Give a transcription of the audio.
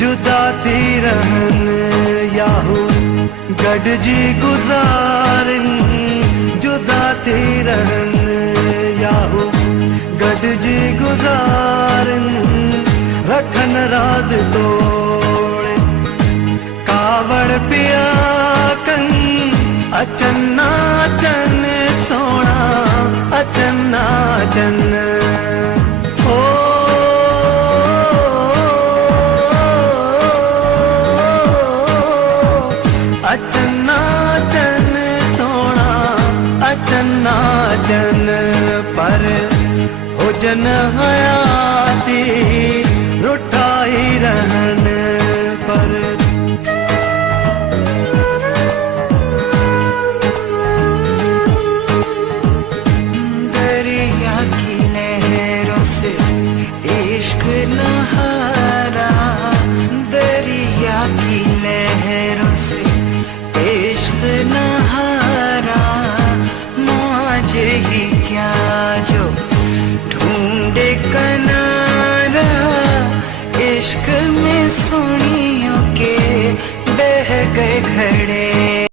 जुदा थी रहन याहू गॾिजी गुज़ारिन, जुदा थी रहन याहू गॾिजी गुज़ारिन, रखन राज तोड़े कावड़ पिया कन, अचन ना अचन सोना अचन ना अचन। ओ अचन ना अचन सोना अचन ना अचन, पर हुजन हयाती रुठाई रहन पर। दरिया की लहरों से इश्क नहारा, दरिया की लहरों से इश्क नहारा, मौज ही क्या जो ढूंढे किनारा, इश्क में सोनियों के बह गए घड़े।